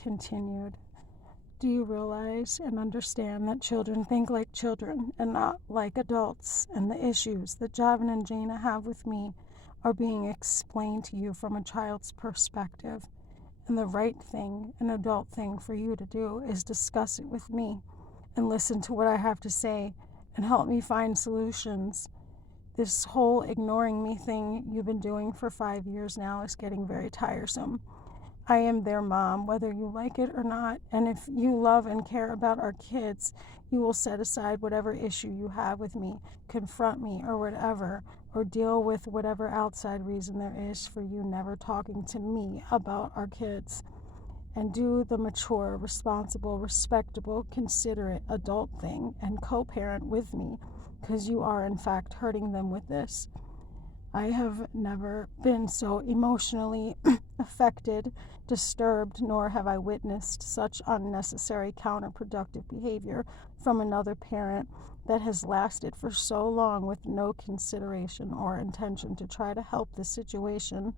continued. Do you realize and understand that children think like children and not like adults, and the issues that Javan and Jainah have with me are being explained to you from a child's perspective? And the right thing, an adult thing for you to do, is discuss it with me and listen to what I have to say and help me find solutions. This whole ignoring me thing you've been doing for 5 years now is getting very tiresome. I am their mom, whether you like it or not, and if you love and care about our kids, you will set aside whatever issue you have with me, confront me or whatever, or deal with whatever outside reason there is for you never talking to me about our kids. And do the mature, responsible, respectable, considerate adult thing and co-parent with me, because you are in fact hurting them with this. I have never been so emotionally affected, disturbed, nor have I witnessed such unnecessary counterproductive behavior from another parent that has lasted for so long with no consideration or intention to try to help the situation,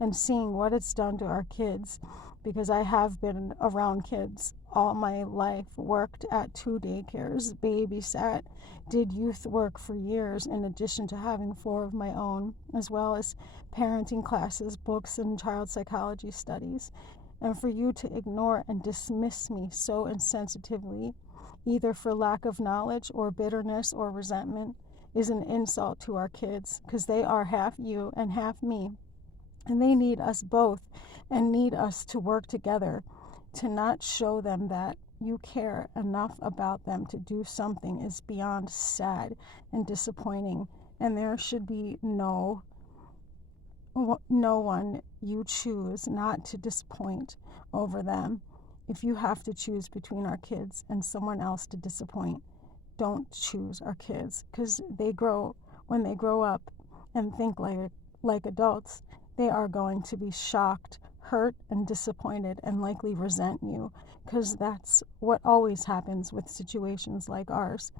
and seeing what it's done to our kids, because I have been around kids all my life, worked at 2 daycares, babysat, did youth work for years in addition to having 4 of my own, as well as parenting classes, books, and child psychology studies. And for you to ignore and dismiss me so insensitively, either for lack of knowledge or bitterness or resentment, is an insult to our kids, because they are half you and half me. And they need us both and need us to work together. To not show them that you care enough about them to do something is beyond sad and disappointing. And there should be no one you choose not to disappoint over them. If you have to choose between our kids and someone else to disappoint, don't choose our kids, because when they grow up and think like adults, they are going to be shocked, hurt, and disappointed, and likely resent you, because that's what always happens with situations like ours.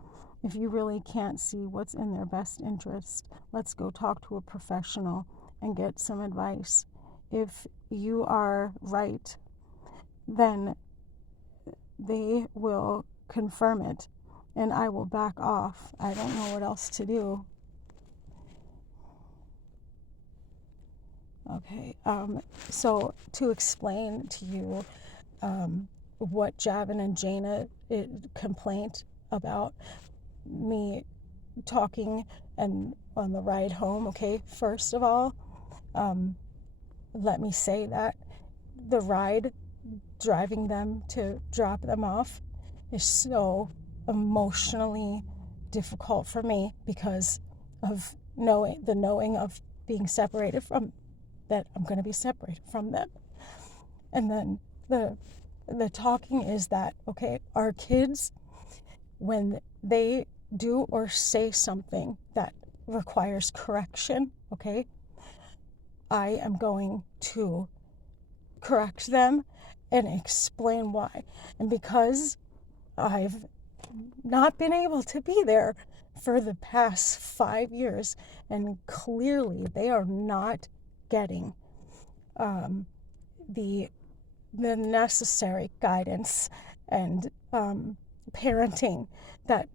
If you really can't see what's in their best interest, let's go talk to a professional and get some advice. If you are right, then they will confirm it, and I will back off. I don't know what else to do. Okay, so to explain to you what Javan and Jainah complaint about me talking and on the ride home, okay, first of all, let me say that the ride driving them to drop them off is so emotionally difficult for me because of knowing of being separated from that I'm going to be separated from them. And then the talking is that, okay, our kids, when they do or say something that requires correction, okay, I am going to correct them and explain why. And because I've not been able to be there for the past 5 years, and clearly they are not getting the necessary guidance and parenting that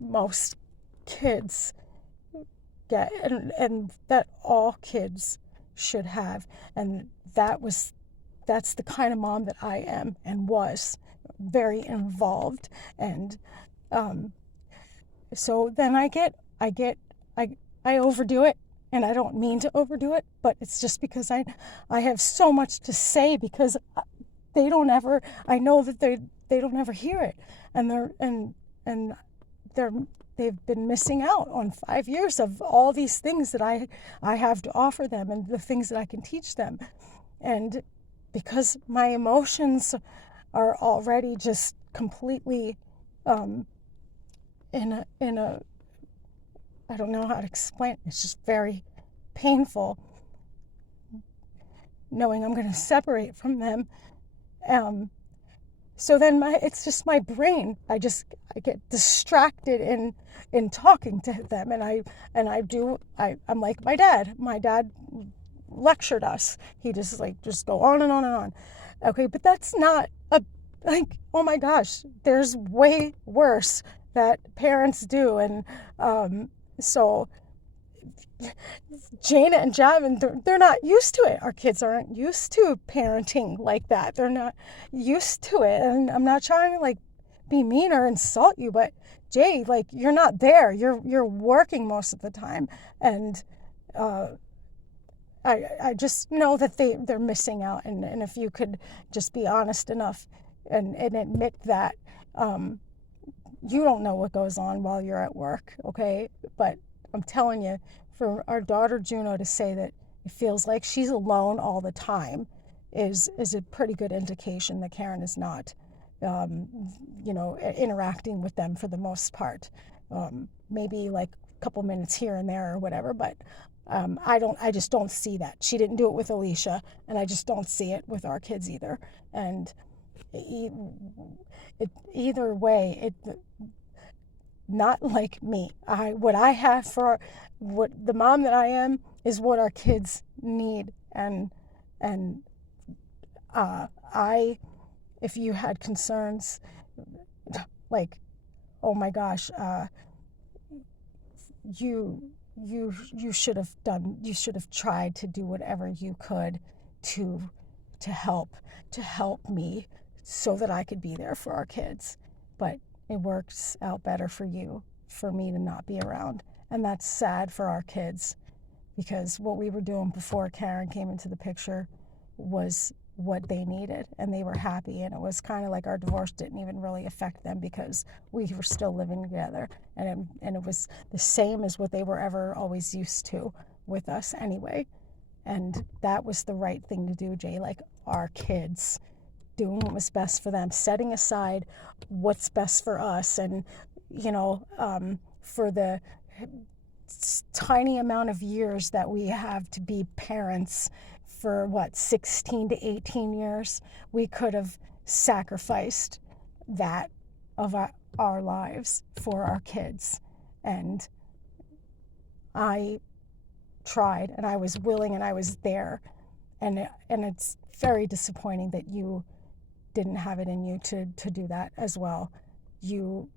most kids get, and that all kids should have. And that's the kind of mom that I am and was, very involved. And so then I overdo it. And I don't mean to overdo it, but it's just because I have so much to say, because they don't ever, I know that they don't ever hear it. And they've been missing out on 5 years of all these things that I have to offer them and the things that I can teach them. And because my emotions are already just completely in a I don't know how to explain it. It's just very painful knowing I'm going to separate from them. So then it's just my brain. I get distracted in talking to them, and I'm like my dad. My dad lectured us. He just go on and on and on. Okay, but that's not a, like, oh my gosh, there's way worse that parents do. And so Jaina and Javan, they're not used to it. Our kids aren't used to parenting like that. They're not used to it. And I'm not trying to like be mean or insult you, but Jay, like, you're not there. You're working most of the time. And uh, I just know that they're missing out. And if you could just be honest enough and admit that, you don't know what goes on while you're at work, okay? But I'm telling you, for our daughter Juno to say that it feels like she's alone all the time is a pretty good indication that Karen is not, um, interacting with them for the most part. Maybe like a couple minutes here and there or whatever, but I just don't see that. She didn't do it with Alicia, and I just don't see it with our kids either. And either way, it not like me. What I have for what the mom that I am is what our kids need. And I, if you had concerns, like, oh my gosh, you you should have tried to do whatever you could to to help to help me so that I could be there for our kids. But it works out better for you for me to not be around. And that's sad for our kids, because what we were doing before Karen came into the picture was what they needed, and they were happy. And it was kind of like our divorce didn't even really affect them because we were still living together, and it was the same as what they were ever always used to with us anyway. And that was the right thing to do, Jay. Like, our kids, doing what was best for them, setting aside what's best for us. And for the tiny amount of years that we have to be parents, for what, 16 to 18 years, we could have sacrificed that of our lives for our kids. And I tried, and I was willing, and I was there. And it's very disappointing that you didn't have it in you to do that as well. You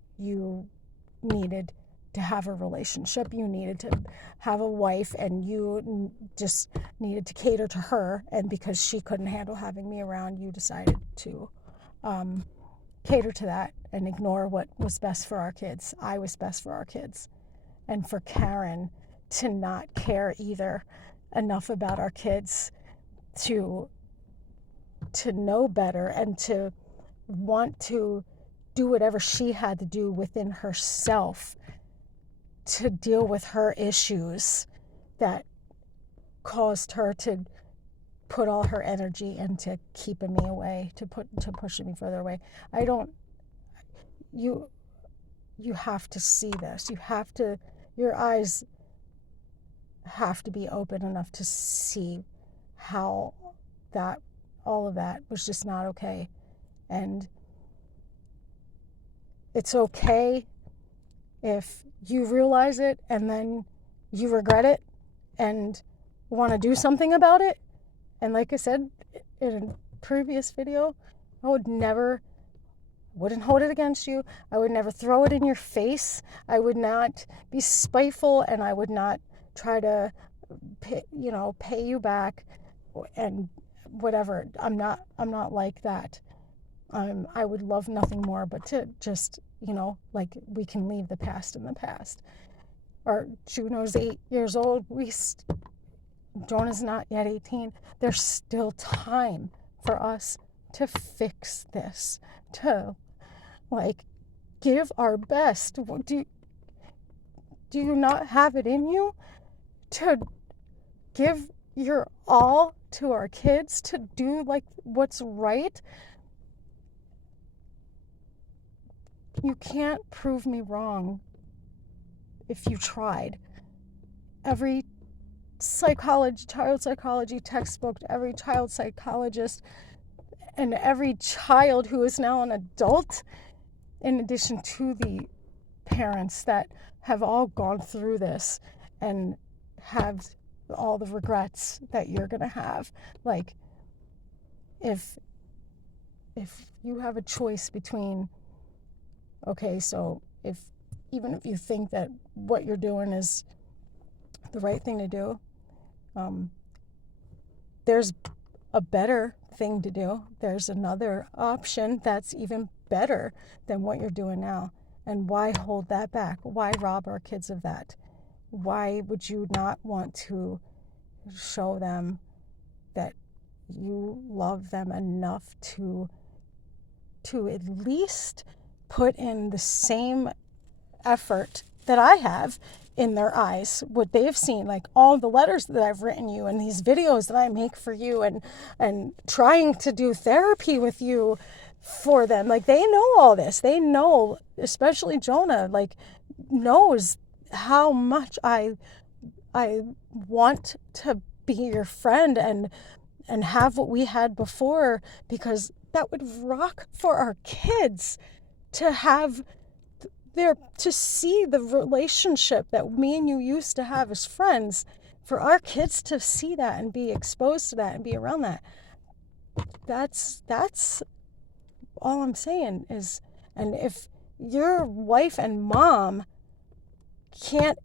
needed to have a relationship. You needed to have a wife, and you just needed to cater to her. And because she couldn't handle having me around, you decided to cater to that and ignore what was best for our kids. I was best for our kids. And for Karen to not care either enough about our kids to know better, and to want to do whatever she had to do within herself to deal with her issues that caused her to put all her energy into keeping me away, to pushing me further away. You have to see this. Your eyes have to be open enough to see how that all of that was just not okay. And it's okay if you realize it and then you regret it and want to do something about it. And like I said in a previous video, I wouldn't hold it against you. I would never throw it in your face. I would not be spiteful, and I would not try to pay you back and whatever. I'm not like that. I would love nothing more but to just, like, we can leave the past in the past. Our Juno's 8 years old. Jonah's not yet 18. There's still time for us to fix this, to like give our best. Do you not have it in you to give your all to our kids, to do like what's right? You can't prove me wrong if you tried. Every child psychology textbook, every child psychologist, and every child who is now an adult, in addition to the parents that have all gone through this and have all the regrets that you're going to have. Like, if if you have a choice between, okay, so even if you think that what you're doing is the right thing to do, there's a better thing to do. There's another option that's even better than what you're doing now. And why hold that back? Why rob our kids of that? Why would you not want to show them that you love them enough to at least put in the same effort that I have in their eyes, what they've seen, like all the letters that I've written you and these videos that I make for you, and trying to do therapy with you for them. Like, they know all this. They know, especially Jonah, like, knows how much I want to be your friend and have what we had before, because that would rock for our kids to have to see the relationship that me and you used to have as friends, for our kids to see that and be exposed to that and be around that. That's all I'm saying is, and if your wife and mom can't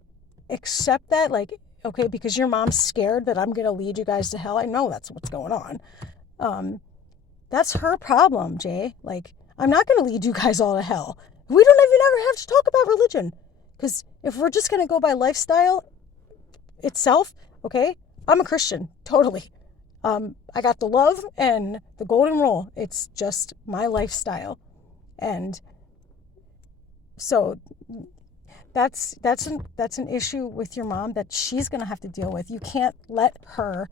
accept that, like, okay, because your mom's scared that I'm going to lead you guys to hell. I know that's what's going on. That's her problem, Jay. Like, I'm not going to lead you guys all to hell. We don't even ever have to talk about religion. Because if we're just going to go by lifestyle itself, okay, I'm a Christian, totally. I got the love and the golden rule. It's just my lifestyle. And so that's an issue with your mom that she's going to have to deal with. You can't let her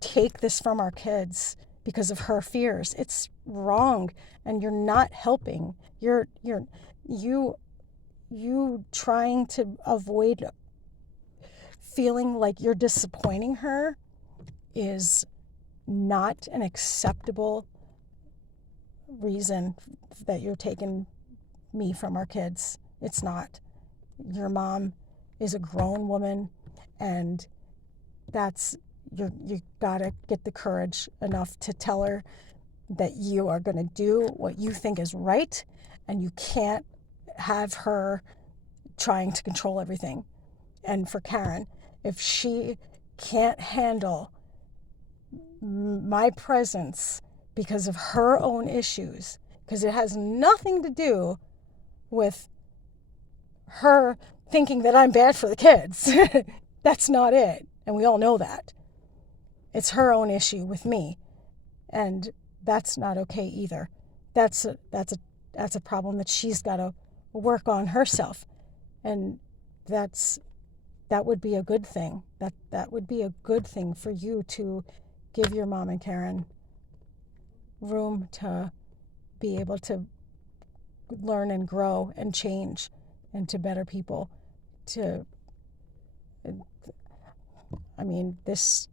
take this from our kids because of her fears. It's wrong, and you're not helping. You trying to avoid feeling like you're disappointing her is not an acceptable reason that you're taking me from our kids. It's not. Your mom is a grown woman, and you gotta get the courage enough to tell her that you are going to do what you think is right, and you can't have her trying to control everything. And for Karen, if she can't handle my presence because of her own issues, because it has nothing to do with her thinking that I'm bad for the kids. That's not it. And we all know that. It's her own issue with me. And that's not okay either. That's a problem that she's got to work on herself. And that would be a good thing. That would be a good thing for you to give your mom and Karen room to be able to learn and grow and change into better people. This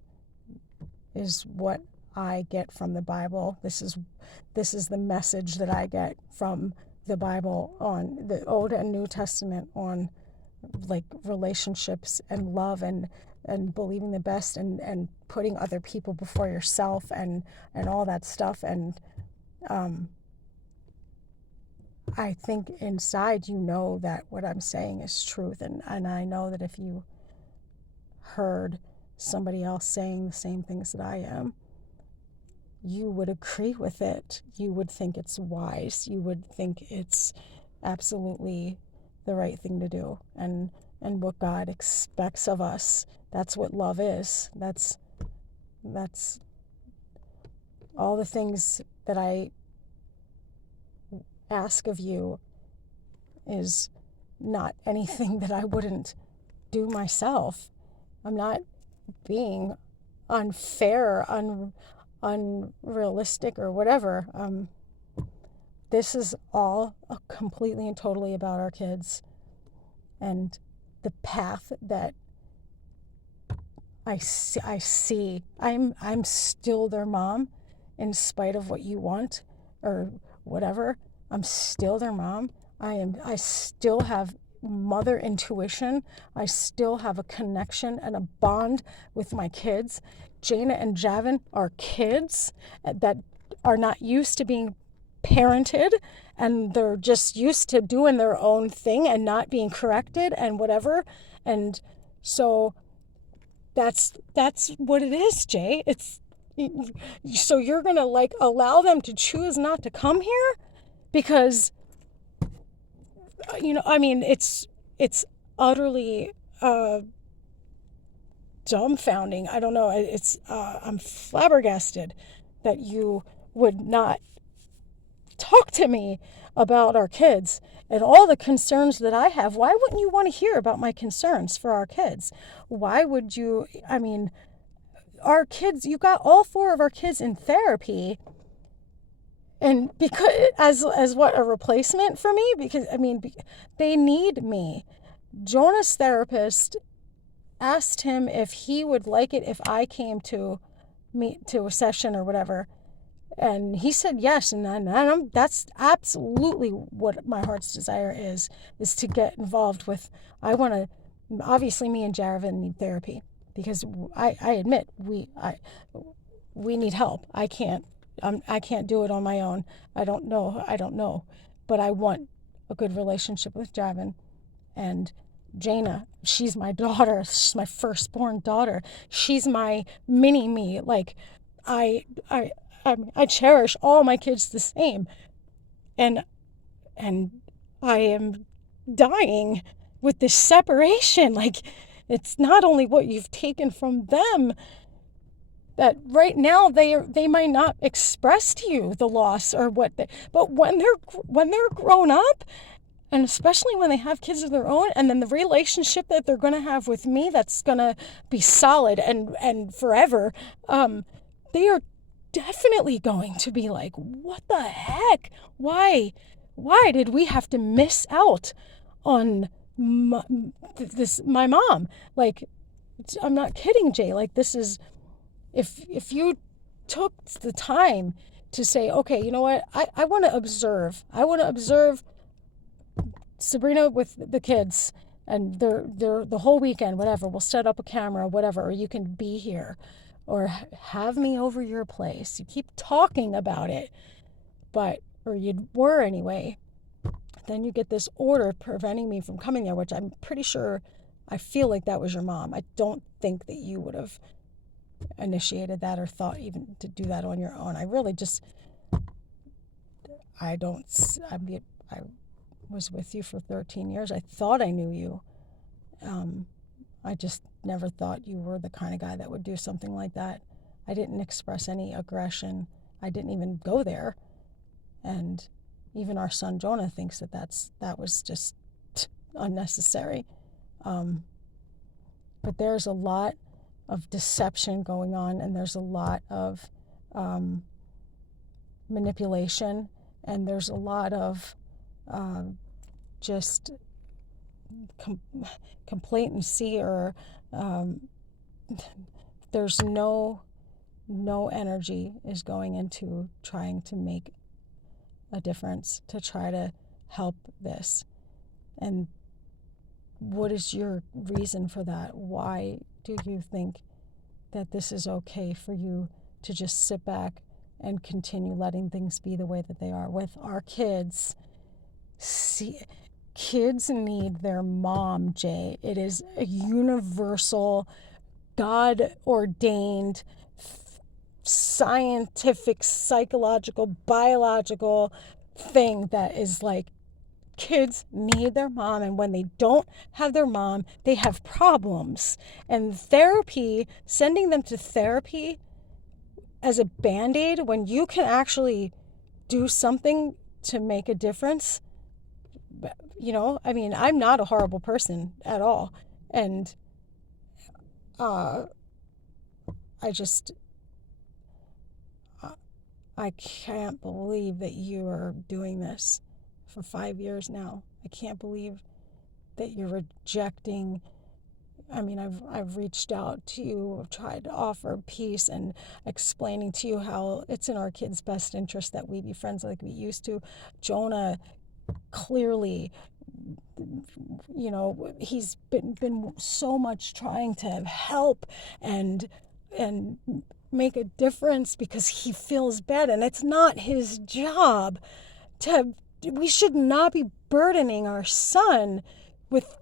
is what I get from the Bible. This is the message that I get from the Bible on the Old and New Testament on, like, relationships and love and believing the best and putting other people before yourself and all that stuff. And I think inside you know that what I'm saying is truth. And I know that if you heard somebody else saying the same things that I am, you would agree with it. You would think it's wise. You would think it's absolutely the right thing to do and what God expects of us. That's what love is. That's all the things that I ask of you is not anything that I wouldn't do myself. I'm not being unfair, unrealistic or whatever. This is all completely and totally about our kids and the path that I see. I'm still their mom, in spite of what you want or whatever. I'm still their mom. I still have mother intuition. I still have a connection and a bond with my kids. Jainah and Javan are kids that are not used to being parented and they're just used to doing their own thing and not being corrected and whatever. And so that's what it is, Jay. It's so you're going to like allow them to choose not to come here because I mean it's utterly dumbfounding. I don't know. It's I'm flabbergasted that you would not talk to me about our kids and all the concerns that I have. Why wouldn't you want to hear about my concerns for our kids? Why would you? I mean, our kids, you got all four of our kids in therapy. And because as what, a replacement for me? Because I mean, they need me. Jonah's therapist asked him if he would like it if I came to meet to a session or whatever. And he said yes, and that's absolutely what my heart's desire is to get involved with. I want to, obviously me and Javan need therapy because I admit we need help. I can't do it on my own. I don't know, but I want a good relationship with Javan. And Jainah, she's my daughter. She's my firstborn daughter. She's my mini me. Like I cherish all my kids the same. And I am dying with this separation. Like, it's not only what you've taken from them, that right now they might not express to you the loss or what but when they're grown up, and especially when they have kids of their own, and then the relationship that they're going to have with me, that's going to be solid and forever, they are definitely going to be like, what the heck? Why did we have to miss out on my mom? Like, I'm not kidding, Jay. Like, this is, if you took the time to say, okay, you know what? I want to observe. I want to observe Sabrina with the kids and they're the whole weekend, whatever. We'll set up a camera, whatever, or you can be here or have me over your place. You keep talking about it, or you were anyway. Then you get this order preventing me from coming there, which I'm pretty sure, I feel like that was your mom. I don't think that you would have initiated that or thought even to do that on your own. I really just, I was with you for 13 years. I thought I knew you. I just never thought you were the kind of guy that would do something like that. I didn't express any aggression. I didn't even go there. And even our son Jonah thinks that was just unnecessary. But there's a lot of deception going on, and there's a lot of manipulation, and there's a lot of just complacency, or there's no energy is going into trying to make a difference, to try to help this. And what is your reason for that? Why do you think that this is okay for you to just sit back and continue letting things be the way that they are with our kids? See, kids need their mom, Jay. It is a universal, God-ordained, scientific, psychological, biological thing that is like, kids need their mom, and when they don't have their mom, they have problems. And therapy, sending them to therapy as a band-aid when you can actually do something to make a difference, I mean, I'm not a horrible person at all. And I can't believe that you are doing this for 5 years now. I can't believe that you're rejecting. I mean, I've reached out to you, I've tried to offer peace and explaining to you how it's in our kids' best interest that we be friends like we used to. Jonah, clearly, he's been so much trying to help and make a difference because he feels bad, and it's not his job to. We should not be burdening our son with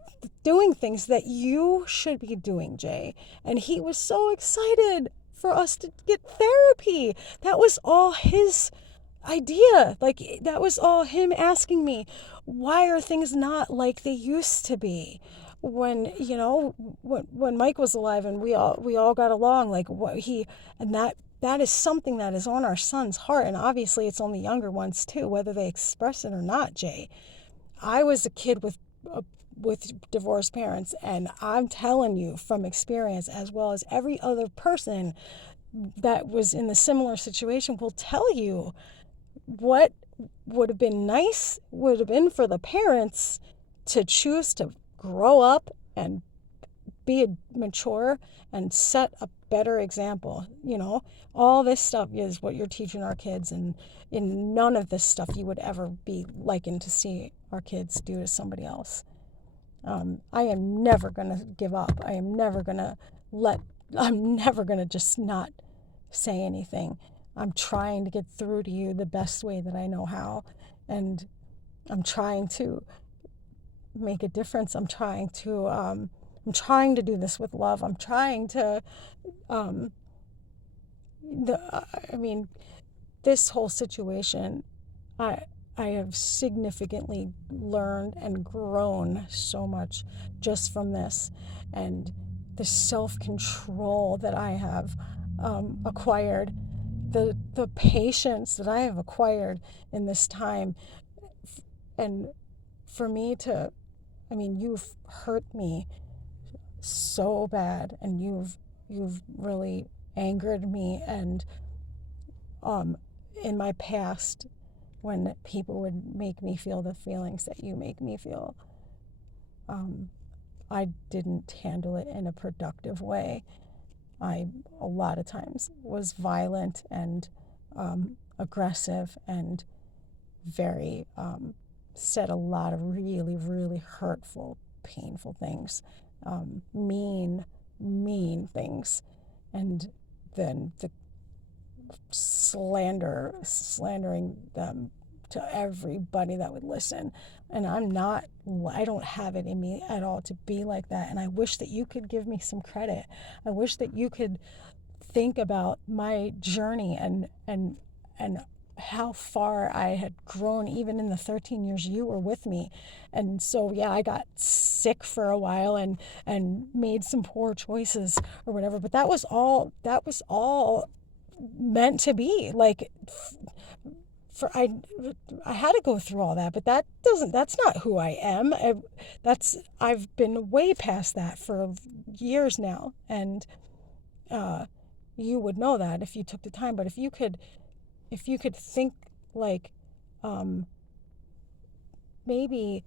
doing things that you should be doing, Jay. And he was so excited for us to get therapy. That was all his idea. Like, that was all him asking me, why are things not like they used to be? When, when Mike was alive and we all got along, like what he, and that is something that is on our son's heart. And obviously it's on the younger ones too, whether they express it or not, Jay. I was a kid with divorced parents, and I'm telling you from experience, as well as every other person that was in the similar situation will tell you, what would have been nice would have been for the parents to choose to grow up and be mature and set a better example. All this stuff is what you're teaching our kids, and in none of this stuff you would ever be likened to see our kids do to somebody else. I am never going to give up. I'm never going to just not say anything. I'm trying to get through to you the best way that I know how. And I'm trying to make a difference. I'm trying to do this with love. I'm trying to, this whole situation, I have significantly learned and grown so much just from this, and the self-control that I have acquired, the patience that I have acquired in this time. And for me to, you've hurt me so bad, and you've really angered me. And in my past, when people would make me feel the feelings that you make me feel, I didn't handle it in a productive way. I, a lot of times, was violent and aggressive and very, said a lot of really, really hurtful, painful things, mean things. And then the slandering them to everybody that would listen. And I don't have it in me at all to be like that. And I wish that you could give me some credit. I wish that you could think about my journey and how far I had grown, even in the 13 years you were with me. And so, yeah, I got sick for a while and made some poor choices or whatever. But that was all meant to be. Like, I had to go through all that, but that's not who I am. I've been way past that for years now, and you would know that if you took the time. But if you could think, like, maybe